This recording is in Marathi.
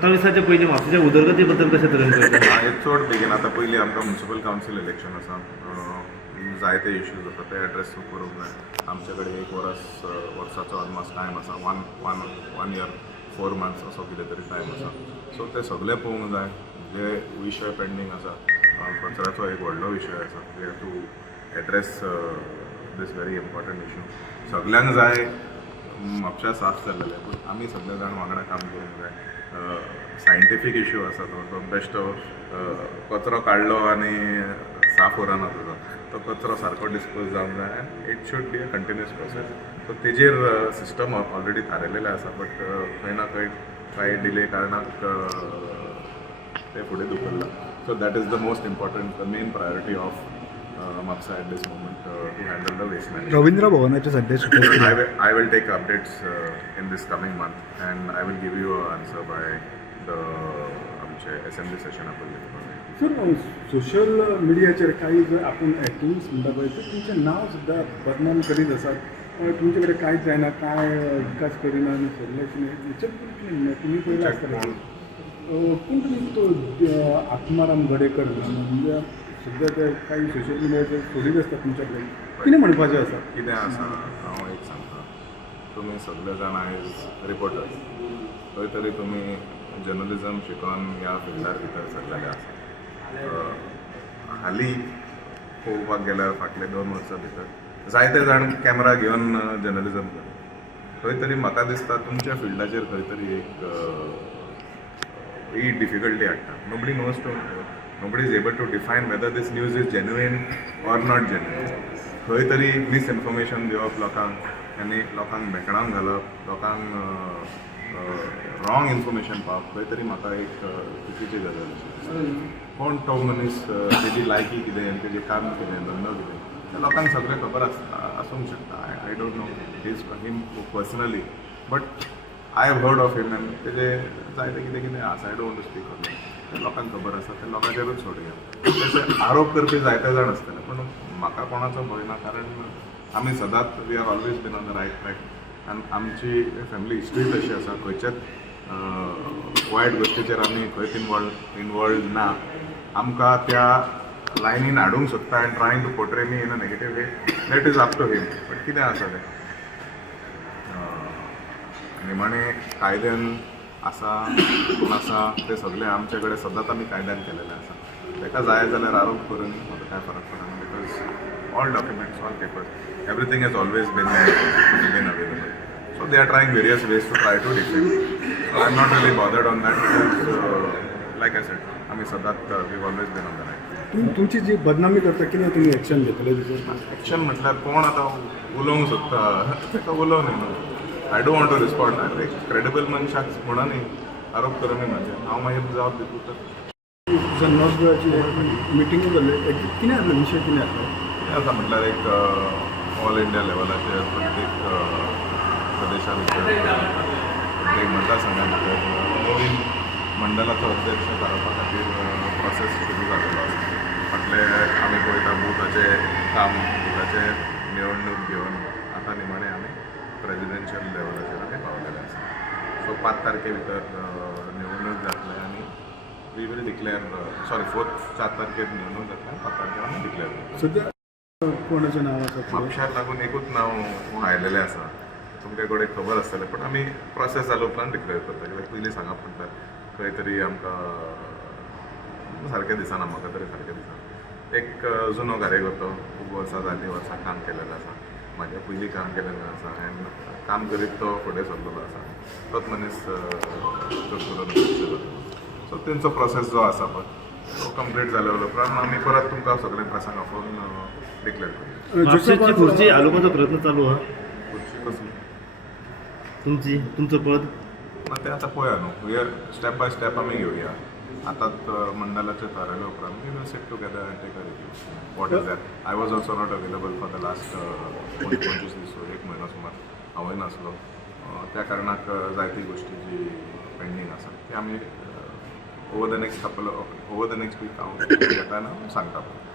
27च्या पयलीं म्हापशेच्या उदरगती बद्दल कशें तरेन करता? हे चड बेगीन आतां पयलीं आमकां म्युनिसिपल कावन्सील इलेक्शन आसा. जायते इश्यूज आसा ते एड्रेस करूंक जाय. आमचे कडेन एक वर्साचो ऑलमोस्ट टायम आसा. वन इयर 4 months असो कितें तरी टायम आसा. सो ते सगळे पळोवंक जाय. जे विशय पेंडींग आसा, कचऱ्याचो एक व्हडलो विशय आसा. We have to address these very important issue. सगळ्यांक जाय म्हापशा साफ जाल्लेले, पूण आमी सगळे जाण वांगडा काम करूंक जाय. सायंटिफीक इश्यू आसा तो बेश्टो कचरो काडलो आनी साफ उरना तुजो. तो कचरो सारको डिस्पोज जावंक जाय. It should be a continuous process. So तेजेर सिस्टम ऑलरेडी थारायलेले आसा, बट खंय ना खंय कांय डिले कारणाक ते फुडें धुकल्ला. So that is the most important, the main priority of Mapusa at this moment to handle the waste management. Ravindra भवनाचे सध्या सुटे I will take updates in this coming month and I will give you an answer by the आमचे assembly session आपण सर सोशल मिडियाचेर काही जर आपण ॲक्टिव्हिस्ट म्हणटा पळय तर तुमचें नांव सुद्दां बदनाम करीत आसात. तुमचे कडेन कांयच जायना, कांय विकास करिना आनी सगळे तुमी पयलें आसतलें. पूण तुमी तो आत्माराम गडेकर म्हणजे सध्या ते काही सोशल मिडियाचेर स्टोरीज आसता तुमच्या कडेन, कितें म्हणपाचें आसा? कितें आसा हांव एक सांगता. तुमी सगळे जाण आयज रिपोर्टर, खंय तरी तुमी जर्नलिजम शिकून ह्या फिल्डार भितर सरलेले आसा. हालीं पळोवपाक गेल्यार फाटले 2 वर्सां भितर जायते जाण कॅमेरा घेवन जर्नलिजम करता. खंय तरी म्हाका दिसता तुमच्या फिल्डाचेर खंय तरी एक ही डिफिकल्टी हाडटा. Nobody knows to nobody is able to define whether this news is genuine or not genuine. खंय तरी मिसइन्फॉर्मेशन दिवप लोकांक आनी लोकांक बेकणान घालप, लोकांक रॉंग इन्फॉर्मेशन पावप, खंय तरी म्हाका एक चुकीची गजाल. कोण तो मनीस, तेजी लायकी कितें आनी तेजें काम कितें, धंदो कितें, तें लोकांक सगळें खबर आसूंक शकता. I don't know him personally, but I have heard of him आनी तेजें जायते कितें कितें आसा. I don't speak on that. ते लोकांक खबर आसा, ते लोकांचेरूच सोडया. तशें आरोप करपी जायते जाण आसतले, पूण म्हाका कोणाचो भंय ना, कारण आमी सदांच we are always been on the right track. आनी आमची फॅमिली हिस्ट्री तशी आसा. खंयच्याच वायट गोश्टीचेर आमी खंयच इनवॉल्ड ना. आमकां त्या लायनीन हाडूंक सोदता आनी trying to portray me in a negative way, that is up to him. But कितें आसा तें निमाणें कायद्यान आसा नासा ते सगळे आमचे कडेन सदांच आमी कायद्यान केलेले आसा. ताका जाय जाल्यार आरोप करून म्हाका कांय फरक पडना, because all documents, all papers, everything has always been available. So they are trying various ways to try to defend. I am not really bothered on that, because like I said आमी सदांच we always been on the right. तुमची जी बदनामी करता कितें तुमी एक्शन घेतले तेजेर? एक्शन म्हटल्यार कोण आतां उलोवंक सोदता ताका उलोव न्ही. I don't want to respond. एक क्रेडिबल मनशाक म्हणून आरोप करून म्हाजे हांव मागीर जबाब दितलो. तर नॉर्थ गोवाची मिटींग जाल्ली, कितें आसलो विशय, कितें आसलो? कितें आसा म्हटल्यार एक ऑल इंडिया लेवलाचेर प्रत्येक प्रदेशा भितर प्रत्येक मतदारसंघा भितर नवीन मंडलाचो अध्यक्ष करपा खातीर प्रोसेस सुरू जाल्लो आसा. फाटले आमी पळयता बुथाचें काम, बुथाचें निवडणूक घेवन आतां निमाणें आमी प्रेजिडेन्शियल लेवलाचेर आमी पावलेले आसा. सो 5 तारखे भितर निवडणूक जातले आनी वी वील डिक्लेअर 4 तारखेर निवडणूक जातले आनी 5 तारखेर आमी डिक्लेअर करतले. सध्या कोणाचें नांव आसा? म्हापशाक लागून एकूच नांव आयलेलें आसा. तुमचे कडेन खबर आसतलें, पण आमी प्रोसेस जालो उपरांत डिक्लेअर करता. कित्याक पयलीं सांगप म्हणटा खंय तरी आमकां सारकें दिसना, म्हाका तरी सारकें दिसना. एक जुनो कार्यकर्तो, खूब वर्सां जालीं वर्सां काम केलेलें आसा, म्हाज्या पयलीं काम केलेलें आसा आनी काम करीत तो फुडें सरलेलो आसा. तोच मनीस सो तेंचो प्रोसेस जो आसा पळय तो कंप्लीट जाल्या उपरांत आमी परत तुमकां सगळें प्रेसांक आपोवन डिक्लेअर करया. म्हापशेची खुर्ची हालोवपाचो प्रयत्न चालू आहा. खुर्ची कसली? तुमचं पद तें आतां पळया न्हू. हे स्टेप बाय स्टेप आमी घेवया. आतांच मंडलाचें थारायल्या उपरांत we will sit together and take a review what is that. I was also not available for the last 25 दीस, 1 म्हयनो सुमार हांवूय नासलो. त्या कारणाक जायती गोश्टी जी पेंडींग आसा ती आमी ओवर द नेक्स्ट वीक हांव येताना सांगता.